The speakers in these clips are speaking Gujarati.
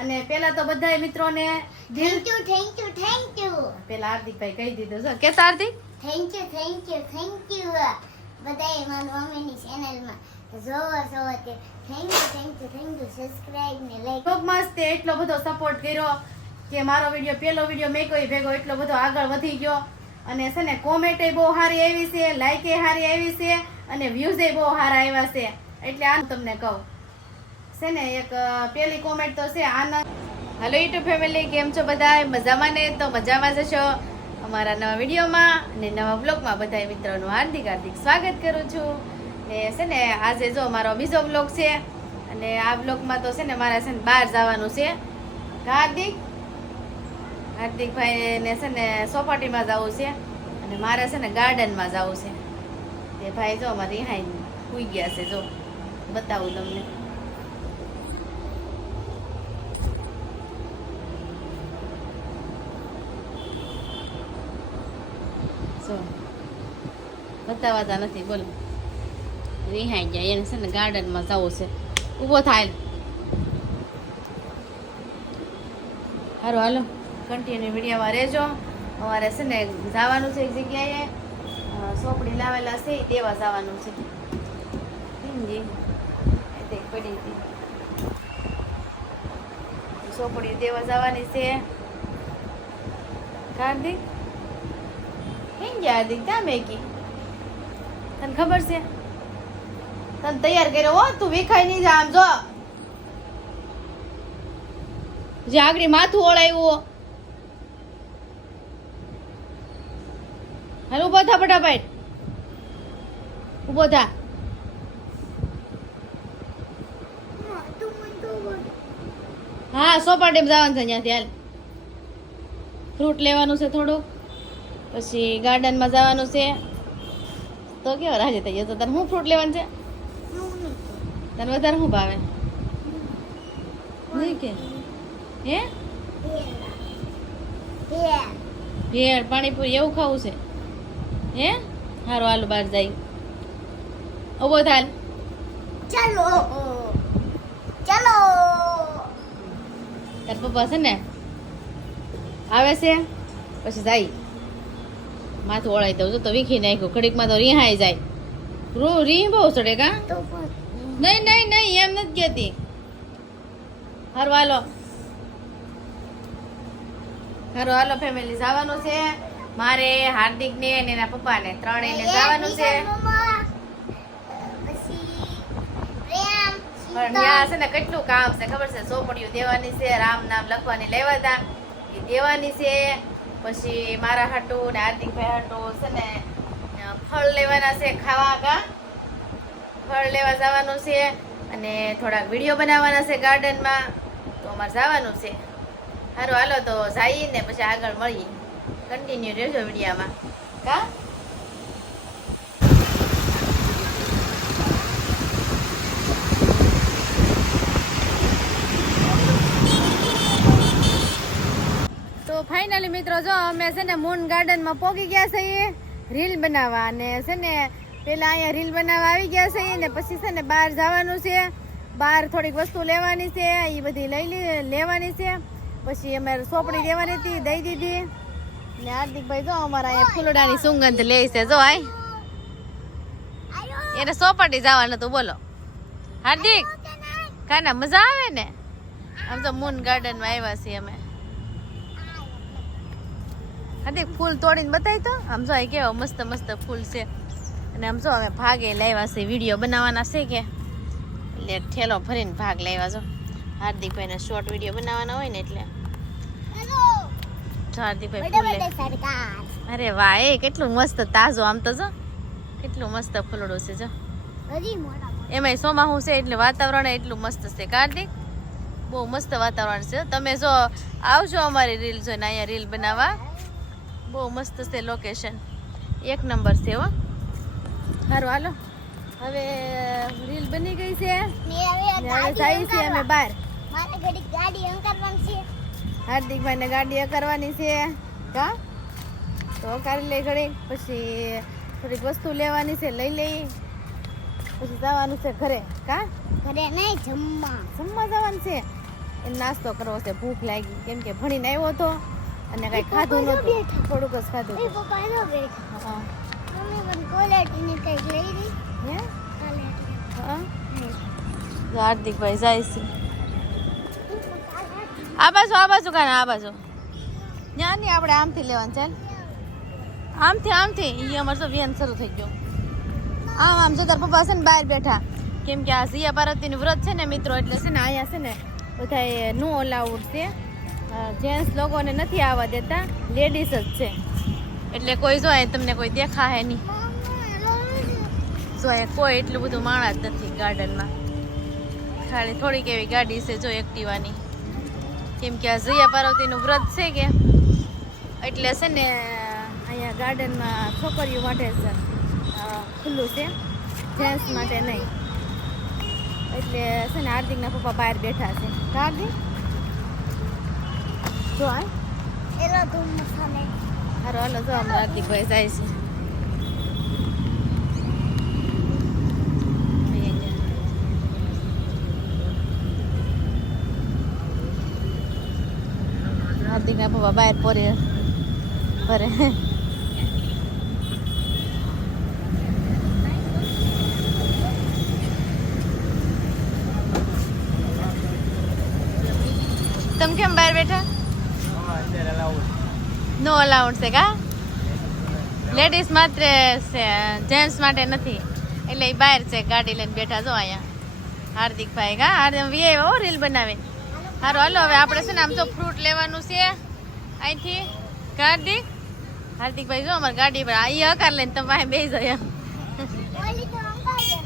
અને પેલા તો બધા મિત્રોને થેન્ક યુ પેલા હાર્દિકભાઈ કહી દીધું છે કે હાર્દિક થેન્ક યુ બધાએ મારી મમ્મીની ચેનલમાં જોવો કે થેન્ક યુ સબસ્ક્રાઇબ ને લાઈક ખૂબ મસ્ત એટલો બધો સપોર્ટ કર્યો કે મારો વિડિયો પેલો વિડિયો મેં કોઈ ભેગો એટલો બધો આગળ વધી ગયો અને છે ને કોમેન્ટ બહુ સારી આવી છે, લાઈક સારી આવી છે અને વ્યૂઝ બહુ સારા આવ્યા છે. એટલે આ તમને કહું છે ને એક પેલી કોમેન્ટ તો છે આનંદ. હેલો યુટ્યુબ ફેમિલી, કેમ છો બધા? મજામાં ને? તો મજામાં જશો. અમારા નવા વિડીયોમાં અને નવા બ્લોગમાં બધા મિત્રોનું હાર્દિક સ્વાગત કરું છું. ને છે ને આજે જો મારો બીજો બ્લોગ છે અને આ બ્લોગમાં તો છે ને મારે છે ને બહાર જવાનું છે. હાર્દિકભાઈ ને છે ને સોપાટીમાં જવું છે અને મારે છે ને ગાર્ડનમાં જવું છે. તે ભાઈ જો અમારે રિહાઈ સુઈ ગયા છે. જો બતાવું તમને. જો બતાવાતા નથી. બોલો રિહાઈ ગયા. એને છે ને ગાર્ડનમાં જવું છે. ઊભો થાય. સારું હાલો કન્ટિન્યુ વિડીયોમાં રહેજો. અમારે છે ને જવાનું છે એક જગ્યાએ, સોપડી લાવેલા છે દેવા જવાનું છે. પડી હતી સોપડી દેવા જવાની છે. હાર્દિક હાર્દિક ક્યાં મેકી? તને ખબર છે? તને તૈયાર કર્યો હો, તું વિખાઈ નહીં જા. આમ જો જે આગળ માથું ઓળાવ્યું. હાલ ઉભો થા ફટાફટ, ઉભો થા. હા સોપાટીમાં જવાનું છે. ત્યાંથી હાલ ફ્રૂટ લેવાનું છે થોડુંક, પછી ગાર્ડનમાં જવાનું છે. તો કેવો રાજી થઈ ગયો. તો તને શું ફ્રૂટ લેવાનું છે? તને વધારે શું ભાવે? નહીં કે હે ભેળ પાણીપુરી એવું ખાવું છે હે? હારું હાલો બહાર જાય. ઉભો થાલ. ચલો તાર પપ્પા છે ને આવે છે પછી જાય. માથું ઓળાઈ દઉં તો વીખી નાખ્યું. ઘડીકમાં તો રિહાઈ જાય. રી બહુ ચડે કા? નહીં એમ નથી કહેતી. હારું હાલો ફેમિલી જવાનું છે. મારે હાર્દિક ને એના પપ્પા ને ત્રણેયને જવાનું છે. પણ ત્યાં છે ને કેટલું કામ છે ખબર છે? ચોપડીઓ દેવાની છે, રામ નામ લખવાની લેવા હતા એ દેવાની છે. પછી મારા હાટું ને હાર્દિકભાઈ હાટું છે ને ફળ લેવાના છે. ખાવા કા ફળ લેવા જવાનું છે અને થોડાક વિડીયો બનાવવાના છે ગાર્ડનમાં. તો અમારે જવાનું છે. સારું હાલો તો જઈએ ને પછી આગળ મળીએ. કન્ટિન્યુ રહેજો વિડીયામાં કા. તો ફાઇનલી મિત્રો જો અમે છે ને મૂન ગાર્ડનમાં પહોંચી ગયા છીએ રીલ બનાવવા. અને છે ને પેલા અહીંયા રીલ બનાવવા આવી ગયા છીએ ને પછી છે ને બહાર જવાનું છે. બહાર થોડીક વસ્તુ લેવાની છે, એ બધી લેવાની છે. પછી અમારે સોપડી દેવાની હતી, દઈ દીધી. ને હાર્દિકભાઈ જો અમારા અહીંયા ફૂલડાની સુગંધ લે છે. જો આય એને સોપાટી જવાનું હતું. બોલો હાર્દિક કાના મજા આવે ને? આમ તો મૂન ગાર્ડનમાં આવ્યા છીએ અમે. હાર્દિક ફૂલ તોડીને બતાવી તો. આમ જો આ કેવા મસ્ત મસ્ત ફૂલ છે. અને આમ જો અમે ભાગે લાવ્યા છે. વિડીયો બનાવવાના છે કે એટલે ઠેલો ભરીને ભાગ લાવ્યા. છો હાર્દિકભાઈને શોર્ટ વિડીયો બનાવવાના હોય ને એટલે. હાર્દિકભાઈ ફૂલ. અરે વાહ, એ કેટલું મસ્ત તાજો. આમ તો જો કેટલું મસ્ત ફૂલડું છે. જો એમાંય સોમાહું છે એટલે વાતાવરણ એટલું મસ્ત છે. કાર્તિક બહુ મસ્ત વાતાવરણ છે. તમે જો આવજો અમારી રીલ જોઈને અહીંયા રીલ બનાવવા. બહુ મસ્ત છે લોકેશન, એક નંબર છે હો. સારું હાલો હવે રીલ બની ગઈ છે. હવે જઈએ છીએ અમે બહાર. હાર્દિકભાઈ ને ગાડી કરવાની છે કા. તો કરી લઈ ઘડી, પછી થોડીક વસ્તુ લેવાની છે લઈ લઈ, પછી જવાનું છે ઘરે કા. ઘરે નહીં જમવા જમવા જવાનું છે. એને નાસ્તો કરવો છે, ભૂખ લાગી કેમ કે ભણીને આવ્યો હતો અને કાંઈ ખાધું નહોતું, થોડુંક જ ખાધું હતું. પપ્પા નો બેઠા હા મમ્મી પણ કોલેટીની કંઈક લઈ રહી હે કોલેટી હા જો હાર્દિકભાઈ જાય છે આ બાજુ કાંઈ આ બાજુ ત્યાં નહીં આપણે આમથી લેવાનું ચાલ આમથી એ અમારે તો વેન શરૂ થઈ ગયો આમ જો તાર પપ્પા છે ને બહાર બેઠા કેમ કે આ સિયા પાર્વતીનું વ્રત છે ને મિત્રો એટલે છે ને અહીંયા છે ને બધા નો અલાઉડ છે જેન્ટ્સ લોકોને નથી આવવા દેતા લેડીઝ જ છે એટલે કોઈ જો તમને કોઈ દેખાય નહીં જો કોઈ એટલું બધું માણસ જ નથી ગાર્ડનમાં ખાલી થોડીક એવી ગાડી છે જો એક્ટિવાની કેમ કે આ સિયા પાર્વતીનું વ્રત છે કે એટલે છે ને અહીંયા ગાર્ડનમાં છોકરીઓ માટે જ ખુલ્લું છે જેન્ટ્સ માટે નહીં એટલે છે ને હાર્દિકના પપ્પા બહાર બેઠા છે હાર્દિક જો હા એલો તું મસાલે હારો હાલો જો અમારા હાર્દિકભાઈ જાય છે હાર્દિકના પપ્પા બહાર ભરે તમે કેમ બહાર બેઠા નો અલાઉડ છે કા લેડીઝ માત્ર છે જેન્ટ્સ માટે નથી એટલે એ બહાર છે ગાડી લઈને બેઠા જો અહીંયા હાર્દિકભાઈ કા હાર્દિક રીલ બનાવે સારું હાલો હવે આપણે છે ને આમ તો ફ્રૂટ લેવાનું છે અહીંથી હાર્દિકભાઈ જો અમારી ગાડી પર અહીં હકાર લઈને તમે પાસે બેસી જાઓ એમ ઓલી તો અંકલ છે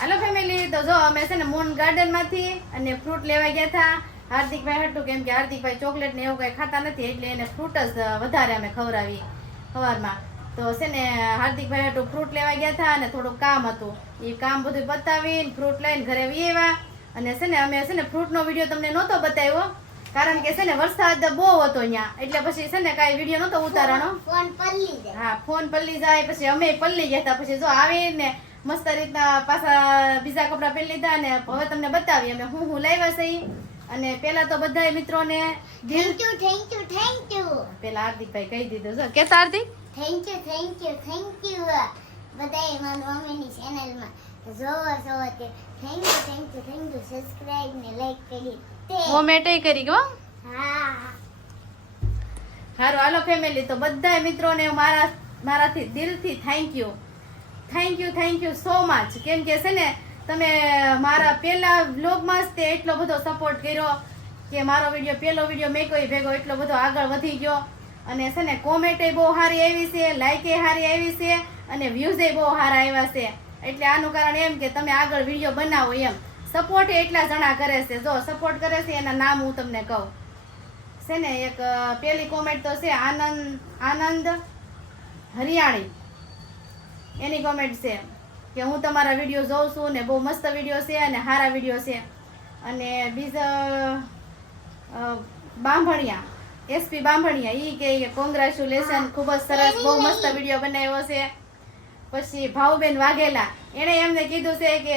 હાલો ફેમિલી તો જો અમે છે ને મૂન ગાર્ડન માંથી અને ફ્રૂટ લેવા ગયા હતા હાર્દિકભાઈ હતું કેમ કે હાર્દિકભાઈ ચોકલેટ ને એવું કઈ ખાતા નથી એટલે એને ફ્રૂટ જ વધારે અમે ખવડાવી સવારમાં તો છે ને હાર્દિકભાઈ હતું ફ્રૂટ લેવા ગયા હતા અને થોડું કામ હતું એ કામ બધું પતાવીને ફ્રૂટ લઈને ઘરે આવી આવ્યા અને છે ને અમે છે ને ફ્રૂટનો વિડીયો તમને નહોતો બતાવ્યો કારણ કે છે ને વરસાદ બહુ હતો અહીંયા એટલે પછી છે ને કાંઈ વિડીયો નહોતો ઉતારવાનો ફોન પલ્લી દે હા ફોન પલ્લી જાય પછી અમે પલ્લી ગયા હતા પછી જો આવીને મસ્ત રીતના પાછા બીજા કપડાં પહેરી લીધા અને હવે તમને બતાવી અમે હું લાવ્યા છે અને પેલા તો બધા મિત્રોને થેન્ક યુ પેલા હાર્દિકભાઈ કહી દીધું જો કે હાર્દિક થેન્ક યુ બધાએ મારી મમ્મીની ચેનલમાં જોવો તે થેન્ક યુ સબસ્ક્રાઇબ ને લાઈક કરી તે કોમેન્ટ કરી ગયો હા સારું હાલો ફેમિલી તો બધા મિત્રોને મારાથી દિલથી થેન્ક યુ સો મચ કેમ કે છે ને તમે મારા પહેલા વ્લોગમાં જ તે એટલો બધો સપોર્ટ કર્યો કે મારો પહેલો વિડીયો મેં કોઈ ભેગો એટલો બધો આગળ વધી ગયો અને છે ને કોમેન્ટે બહુ સારી આવી છે લાઈકે સારી આવી છે અને વ્યૂઝે બહુ સારા આવ્યા છે એટલે આનું કારણ એમ કે તમે આગળ વિડીયો બનાવો એમ સપોર્ટ એટલા જણા કરે છે જો સપોર્ટ કરે છે એના નામ હું તમને કહું છે ને એક પેલી કોમેન્ટ તો છે આનંદ હરિયાણી એની કોમેન્ટ છે કે હું તમારા વિડીયો જોઉં છું ને બહુ મસ્ત વિડીયો છે અને સારા વિડીયો છે અને બીજા બાંભણિયા એસપી બાંભણિયા ઈ કે કોંગ્રેચ્યુલેશન ખૂબ જ સરસ બહુ મસ્ત વિડીયો બનાવ્યો છે પછી ભાવબેન વાઘેલા એણે એમને કીધું છે કે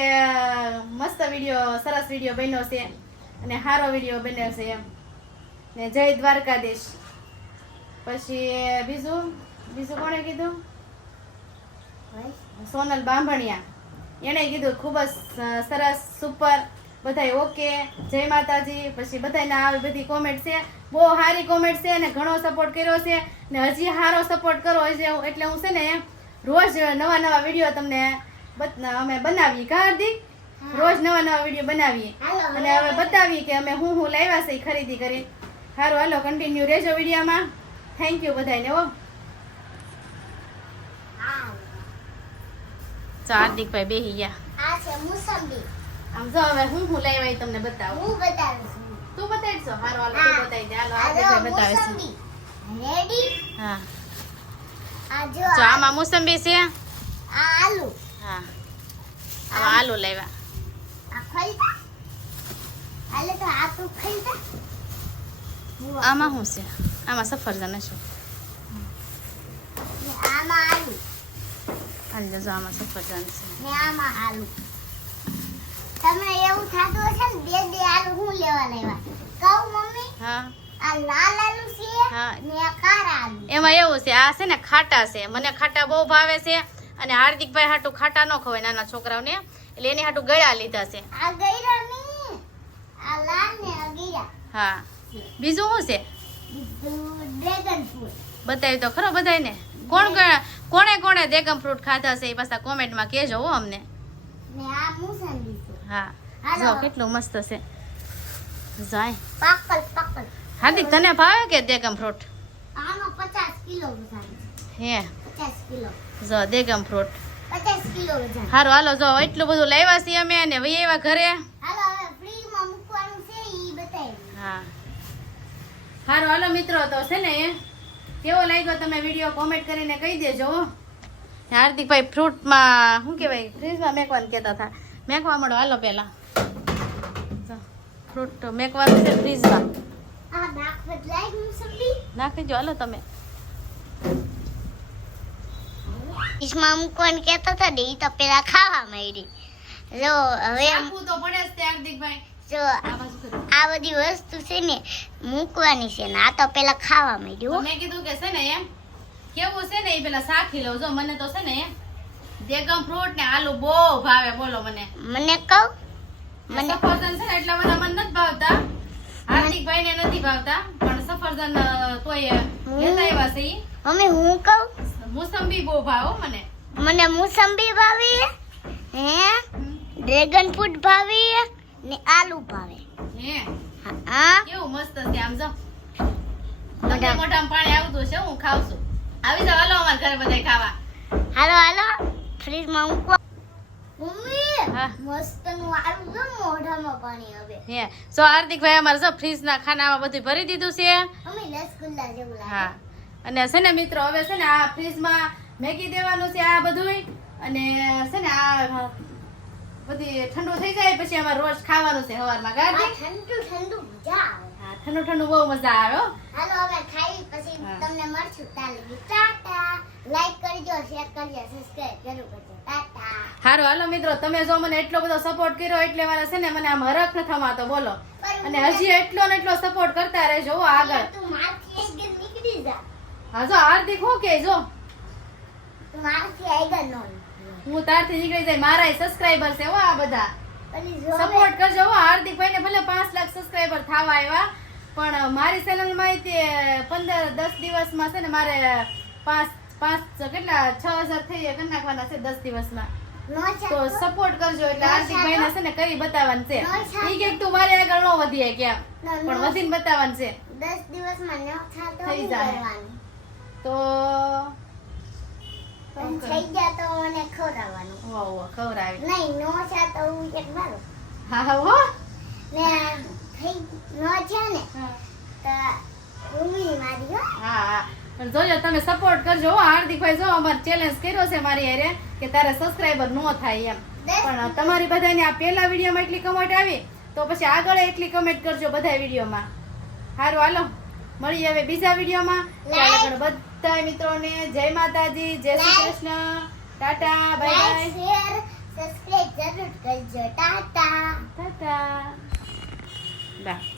મસ્ત વિડીયો સરસ વિડીયો બન્યો છે અને સારો વિડીયો બન્યો છે એમ ને જય દ્વારકાધીશ પછી બીજું કોણે કીધું સોનલ બાંભણિયા એણે કીધું ખૂબ જ સરસ સુપર બધાય ઓકે જય માતાજી પછી બધાના આવી બધી કોમેન્ટ છે બહુ સારી કોમેન્ટ છે અને ઘણો સપોર્ટ કર્યો છે ને હજી સારો સપોર્ટ કરો એટલે હું છે ને રોજ નવા વિડીયો તમને અમે બનાવીએ કા હાર્દિક રોજ નવા વિડીયો બનાવીએ અને હવે બતાવીએ કે અમે હું લાવ્યા છે ખરીદી કરી સારું હાલો કન્ટિન્યુ રહેજો વિડીયોમાં થેન્ક યુ બધાને હો હાર્દિકભાઈ બેહી ગયા આ છે મુસંબી આમ જો હવે હું લાવ્યા એ તમને બતાવું હું બતાવીશ તું બતાવીશો હારો હાલો તું બતાવી દે હાલો હાર્દિકભાઈ બતાવે છે રેડી હા આ જો જો આમાં મોસંબી છે આ આલુ હા આમાં આલુ લાવ્યા આ ખલતા આલે તો આ તું ખલતા આમાં શું છે આમાં સફરજન હશે ને આમાં આલુ હાલ જો આમાં સફરજન છે ને આમાં આલુ તમને એવું થતું હશે ને બે આલુ હું લેવા લાવ્યા કહું મમ્મી હા આ લાલ આલુ છે હા. ને આ કાળા આલુ એમાં એવું છે આ છે ને ખાટા છે મને ખાટા બહુ ભાવે છે અને હાર્દિકભાઈ હાટું ખાટા ન ખવાય નાના છોકરાઓને એટલે એની હાટું ગળા લીધા છે આ ગઈરા ની આ લાલ ને આ ગઈરા હા બીજું શું છે ડ્રેગન ફ્રૂટ બતાવ્યું તો ખરો બધાયને કોણે ડ્રેગન ફ્રૂટ ખાધા છે એ પાછા કોમેન્ટમાં કહેજો હો અમને ને આ મોસંબી છે હા હાલો. જો કેટલું મસ્ત છે જાય પાકલ હાર્દિક તને ભાવે કે ડ્રેગન ફ્રૂટ આનો 50 કિલો વજન હે 50 કિલો જો ડ્રેગન ફ્રૂટ 50 કિલો વજન સારું હાલો જો એટલું બધું લાવ્યા છીએ અમે અને વહી આવ્યા ઘરે હાલો હવે ફ્રીમાં મૂકવાનું છે ઈ બતાવી હા સારું હાલો મિત્રો તો છે ને કેવો લાગ્યો તમે વિડીયો કોમેન્ટ કરીને કહી દેજો હો. હાર્દિકભાઈ ફ્રૂટમાં શું કહેવાય ફ્રીજમાં મેકવાનું કહેતા હતા મેકવા મળો હાલો પહેલા ફ્રૂટ મેકવાનું છે ફ્રીજમાં આ નાક બદલાય મોસંબી નાખી દો હાલો તમે ઈસમાં મૂકવાનું કહેતા હતા ને ઈ તો પેલા ખાવા માંડી જો હવે આપવું તો પડે જ તે હાર્દિકભાઈ જો આ બાજુ કરો. આ બધી વસ્તુ છે ને મૂકવાની છે ને આ તો પેલા ખાવા માંડ્યું તો મેં કીધું કે છે ને એમ કેવું છે ને એ પેલા સાખી લઉં જો મને તો છે ને ડ્રેગન ફ્રૂટ ને આલુ બહુ ભાવે બોલો મને મને કહું મને સફરજન છે ને એટલા બધા મને નથી ભાવતા હાર્દિકભાઈ ને નથી ભાવતા પણ સફરજન કોઈ લેતા આવ્યા છે ઈ. મમ્મી હું કહું મોસંબી બહુ ભાવે હો મને મને મોસંબી ભાવી હે ડ્રેગન ફ્રૂટ ભાવી ને આલુ ભાવે હે હા કેવું મસ્ત છે આમ જો તમને મોઢામાં પાણી આવતું છે હું ખાવ છું આવી જાવ હાલો અમારા ઘરે બધાય ખાવા હાલો ફ્રીજમાં મૂકવા મમ્મી હા. મસ્ત નું આલુ જો મોઢામાં પાણી આવે હે સો હાર્દિકભાઈ અમારે જો ફ્રીજના ખાનામાં બધું ભરી દીધું છે મમ્મી રસગુલ્લા જેવું લાગે હા અને છે ને મિત્રો હવે છે ને આ ફ્રીજમાં મેગી દેવાનું છે આ બધુંય અને છે ને આ બધી ઠંડુ થઈ જાય પછી અમારે રોજ ખાવાનું છે સવારમાં આ ગાડી ઠંડુ મજા આવે હા ઠંડુ બહુ મજા આવે હો. હાલો હવે ખાઈ પછી હા. તમને મળશું તાલે ટાટા લાઈક કરજો શેર કરજો સબસ્ક્રાઇબ જરૂર કરજો ટાટા હારું હાલો મિત્રો તમે જો મને એટલો બધો સપોર્ટ કર્યો એટલે મારા છે ને મને આમ હરખ ન થવાતો બોલો અને હજી એટલો ને એટલો સપોર્ટ કરતા રહેજો હો આગળ તું મારથી આગળ નીકળી જા હા જો હાર્દિક હું કે જો તું મારથી આગળ નો હું તારથી નીકળી જાય મારા સબસ્ક્રાઇબર છે હો આ બધા પેલી જો સપોર્ટ કરજો હો હાર્દિકભાઈ ને ભલે 5 લાખ સબસ્ક્રાઇબર થવા આવ્યા પણ મારી ચેનલ માં તે 10 દિવસમાં છે ને મારે 5 કેટલા 6000 થઈ કરી નાખવાના છે 10 દિવસમાં નો તો સપોર્ટ કરજો એટલે હાર્દિકભાઈ ને છે ને કરી બતાવવાનું છે નો છાતો. ઈ કે તું મારે આગળ નો વધીએ કેમ નો, નો. પણ વધીને બતાવવાનું છે 10 દિવસમાં ન થાતો થઈ હું જાય. કરવાનું તો અને થઈ જાય તો મને ખવડાવવાનું હો ખવડાવી નહીં નો થાતો હું એક મારું હા હો ને થઈ નો છે ને તો ઉમી મારી હો હા હા પણ જોજો તમે સપોર્ટ કરજો હો હાર્દિકભાઈ જો અમાર ચેલેન્જ કર્યો છે મારી હારે કે તારે સબસ્ક્રાઇબર નો થાય એમ પણ તમારી બધાની આ પહેલા વિડીયોમાં એટલી કમેન્ટ આવી તો પછી આગળ એટલી કમેન્ટ કરજો બધા વિડીયોમાં સારું હાલો મળીએ હવે બીજા વિડીયોમાં ત્યારે આગળ બધા મિત્રોને જય માતાજી જય Shri Krishna Tata bye like share subscribe જરૂર કરજો ટાટા બાય ટાટા બાય